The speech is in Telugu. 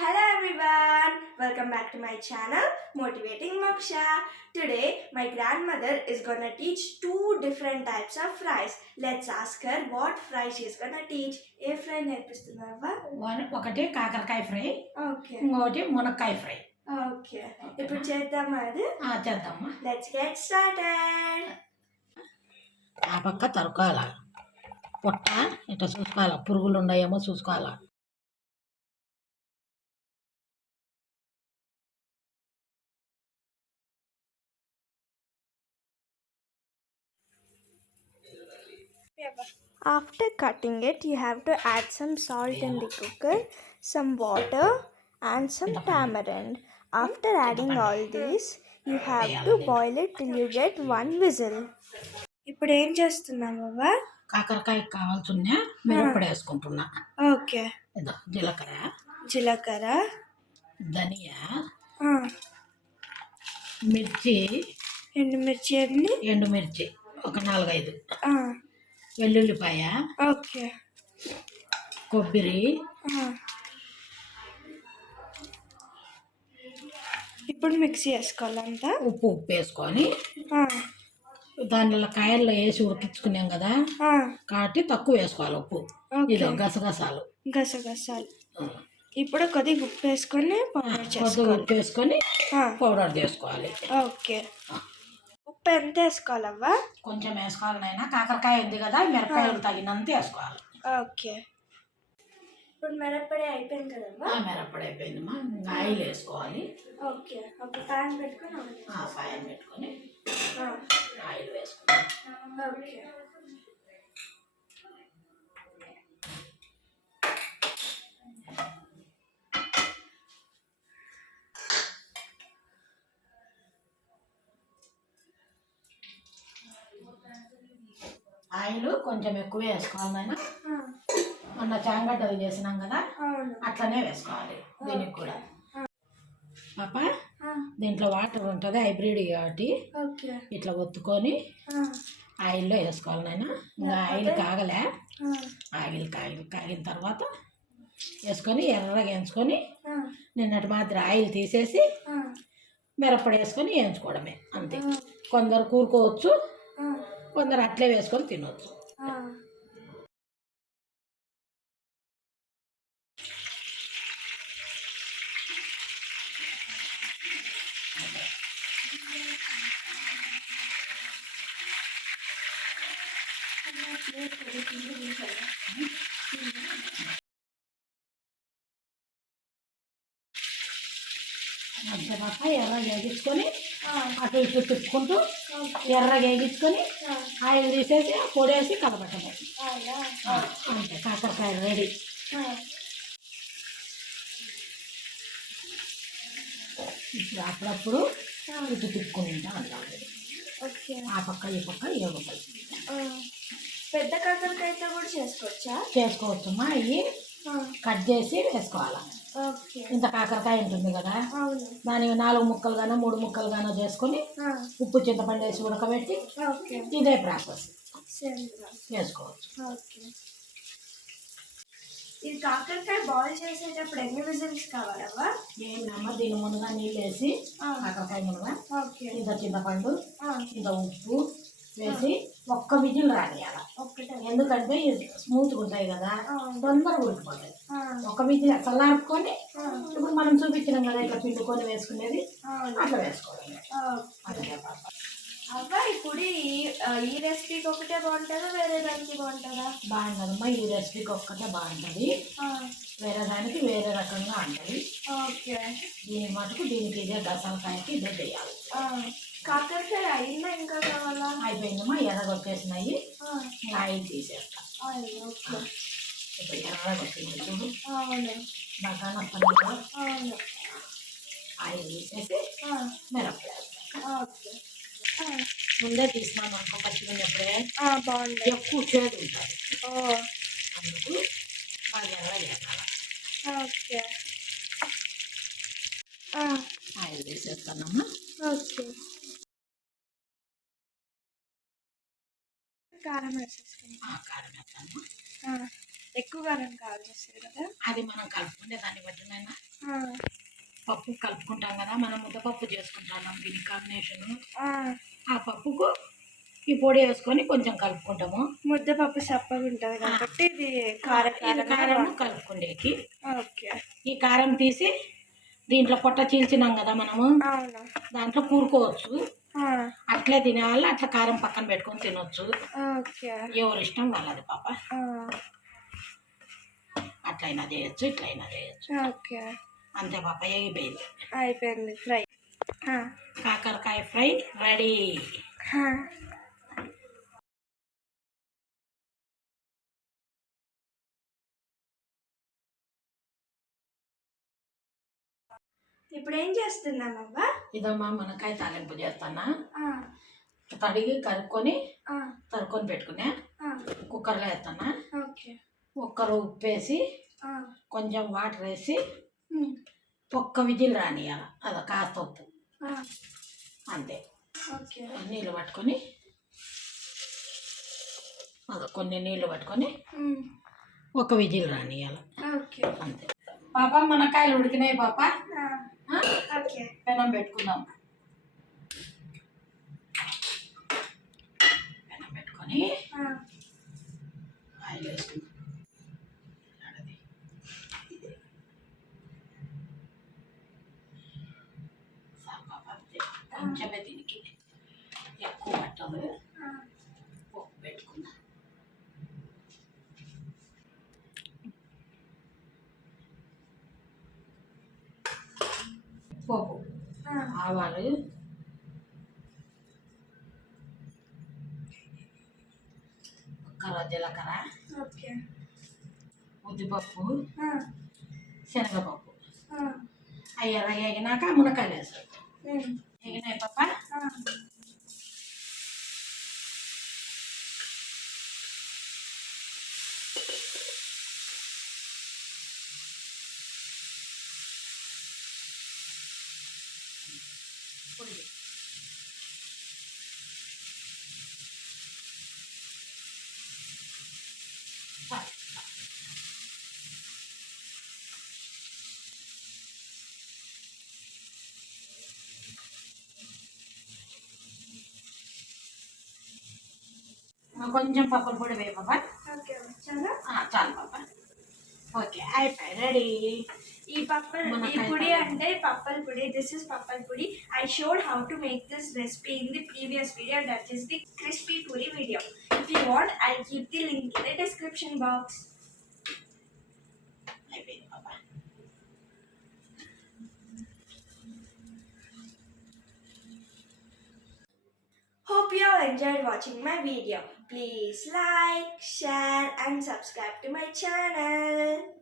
Hello everyone, welcome back to my channel Motivating Moksha. Today my grandmother is gonna teach two different types of fries. Let's ask her what fry she's gonna teach. A fry నేర్పిస్తున్నావా? ఒకటి కాకరకాయ ఫ్రై, ఓకే, ఇంకోటి మునక్కాయ ఫ్రై. ఓకే, ఇప్పుడు చేద్దామా అది? చేద్దామా. Let's get started. ఆ పక్క తరుకోవాల, పొట్ట ఇట్లా చూసుకోవాలా, పురుగులు ఉన్నాయేమో చూసుకోవాలా. After cutting it, you have to add some salt in the cooker, some water, and some tamarind. After adding all these, you have to boil it till you get one whistle. ఇప్పుడు ఏం చేస్తున్నావా? కాకరకాయ కావాల్సిన మిరప్పొడి వేసుకుంటున్నా. ఓకే, ఇదో జీలకర్ర, ధనియా, మిర్చి, ఎండుమిర్చి ఒక 4-5, వెల్లుల్లిపాయ, ఓకే, కొబ్బరి. ఇప్పుడు మిక్సీ వేసుకోవాలంతా. ఉప్పు వేసుకొని దానిలో కాయల్లో వేసి ఉడికించుకున్నాం కదా, కాబట్టి తక్కువ వేసుకోవాలి ఉప్పు. ఇదో గసగసాలు. ఇప్పుడు కొద్దిగా ఉప్పు వేసుకొని పౌడర్ చేసుకోవాలి. ఓకే, ఉప్పు ఎంత వేసుకోవాలవ్వా? కొంచెం వేసుకోవాలి నాయన, కాకరకాయ ఉంది కదా, మిరపకాయలు తగినంత వేసుకోవాలి. ఓకే, ఇప్పుడు మిరప్పొడి అయిపోయింది కదమ్మా? మిరప్పొడి అయిపోయిందమ్మా. ఇంకా ఆయిల్ వేసుకోవాలి. ఓకే, ఒక ప్యాన్ పెట్టుకొని ఆయిల్ వేసుకోవాలి. ఓకే, ఆయిల్ కొంచెం ఎక్కువ వేసుకోవాలి నాయన. మొన్న చాంగడ్డలు చేసినాం కదా, అట్లనే వేసుకోవాలి దీనికి కూడా. పాప దీంట్లో వాటర్ ఉంటుంది, హైబ్రిడ్ కాబట్టి ఇట్లా ఒత్తుకొని ఆయిల్లో వేసుకోవాలి నాయన. ఇంకా ఆయిల్ కాగలే, కాగిన తర్వాత వేసుకొని ఎర్రగా వేయించుకొని నిన్నటి మాత్రం ఆయిల్ తీసేసి మిరప్పొడి వేసుకొని వేయించుకోవడమే అంతే. కొందరు కూరుకోవచ్చు, కొందరు అట్లే వేసుకొని తినవచ్చు. అంతేపాక ఎర్రగా వేగించుకొని అటు ఇటు తిప్పుకుంటూ ఎర్రగా వేగించుకొని ఆయిల్ తీసేసి పొడి వేసి కలపటమే అంతే. కాకరకాయ రెడీ. ఇప్పుడు అప్పుడప్పుడు ఇటు తిప్పుకుని ఉంటాం. ఆ పక్క ఈ పక్క ఏగుతాయి. పెద్ద కాకరకాయతో కూడా చేసుకోవచ్చమ్మా. అవి కట్ చేసి వేసుకోవాలా. ఇంత కాకరకాయ ఉంటుంది కదా, దానికి 4 ముక్కలుగానో 3 ముక్కలుగానో చేసుకొని ఉప్పు చింతపండు వేసి ఉడకబెట్టి ఇదే ప్రాసెస్ చేసుకోవచ్చు. ఇది కాకరకాయ బాయిల్ చేసేటప్పుడు ఎన్ని విజిల్స్ కావాలవ్వా? ఏంటమ్మా, దీని ముందుగా నీళ్ళు వేసి కాకరకాయ ముందుగా ఇంత చింతపండు ఇంత ఉప్పు వేసి ఒక్క విజిల్ రానియాల. ఎందుకంటే స్మూత్గా ఉంటాయి కదా, తొందరగా ఉడికిపోతాయి. ఒక విజిల్ చల్లార్పుకొని ఇప్పుడు మనం చూపించినాం కదా ఇట్లా పిండుకొని వేసుకునేది, అట్లా వేసుకోవాలి. అవ్వ ఇప్పుడు ఈ రెసిపీకి ఒకటే బాగుంటుందా, వేరే దానికి బాగుంటుందా? బాగుంటుందమ్మా, ఈ రెసిపీకి ఒక్కటే బాగుంటుంది, వేరే దానికి వేరే రకంగా ఉంటుంది. ఓకే, దీని మటుకు దీనికి ఇదే గసలకాయకి ఇదే వేయాలి. కాకరకాయ అయిందా ఇంకా కావాలా? అయిపోయిందమ్మా, ఎర్రగా వచ్చేసినాయి. ఆయిల్ తీసేస్తా. ఇప్పుడు ఎర్రగా వచ్చింది చూడు, బాగా వస్తుంది కదా. ఆయిల్ తీసేసి మిరపకాయ ముందే తీసినాను అనుకో, పచ్చిమిరపకాయ బాగుంది, ఎక్కువ చేదు ఉంటుంది. అందుకు బాగా ఎర్రగా చేయాలి. Okay, oil తీసేస్తానమ్మా. ఓకే, కారం వేసేసుకుంటాం. కారం వేస్తాను. ఎక్కువ కారం కావాలి చేస్తారు కదా. అది మనం కలుపుకునే దాన్ని బట్టి నాయన. పప్పు కలుపుకుంటాం కదా, మనం ముద్దపప్పు చేసుకుంటాం దీని కాంబినేషను. ఆ పప్పుకు ఈ పొడి వేసుకొని కొంచెం కలుపుకుంటాము. ముద్దపప్పు సప్పగా ఉంటుంది కాబట్టి ఇది కారం కలుపుకుండేకి. ఓకే. ఈ కారం తీసి దీంట్లో పొట్ట చీల్చినాం కదా మనము, దాంట్లో కూరుకోవచ్చు. అట్లే తినేవాళ్ళు అట్లా కారం పక్కన పెట్టుకొని తినొచ్చు. ఎవరి ఇష్టం వాళ్ళది పాప. అట్లయినా చేయొచ్చు, ఇట్లయినా చేయొచ్చు. అంతే పాప, అయిపోయింది ఫ్రై. కాకరకాయ ఫ్రై రెడీ. ఇప్పుడు ఏం చేస్తున్నామమ్మా? ఇదమ్మా మునక్కాయ తాలింపు చేస్తానా. తడిగి కరుక్కొని పెట్టుకున్నా. కుక్కర్లో వేస్తానా. కుక్కర్ ఉప్పు వేసి కొంచెం వాటర్ వేసి ఒక్క విజిల్ రానియాల. అది కాస్త ఉప్పు అంతే. నీళ్ళు పట్టుకొని కొన్ని నీళ్ళు పట్టుకొని ఒక విజిల్ రానియాల అంతే. పాప మునక్కాయలు ఉడికినాయి పాప. పెనం పెట్టుకుందాం. పెనం పెట్టుకొని ఆయిల్ వేసుకుందాం. కొంచెమే దీనికి, ఎక్కువ పట్టదు. పప్పు పెట్టుకుందాం. పోపు, ఆవాలు, జీలకర్ర, ఉద్దిపప్పు, శనగపప్పు. అయ్యాక వేగినాక మునక్కాయలు వేస్తాం. వేగినాయి పాప. కొంచెం పప్పుల పొడి వేయ పాప. చాలు పాప. ఓకే, అయిపోయి రెడీ. ఈ pudi అంటే pappal pudi. This is pappal pudi. I showed how to make this recipe in the previous video, that is the crispy puri video. If you want, I'll keep the link in the description box. Hope you all enjoyed watching my video. Please like, share and subscribe to my channel.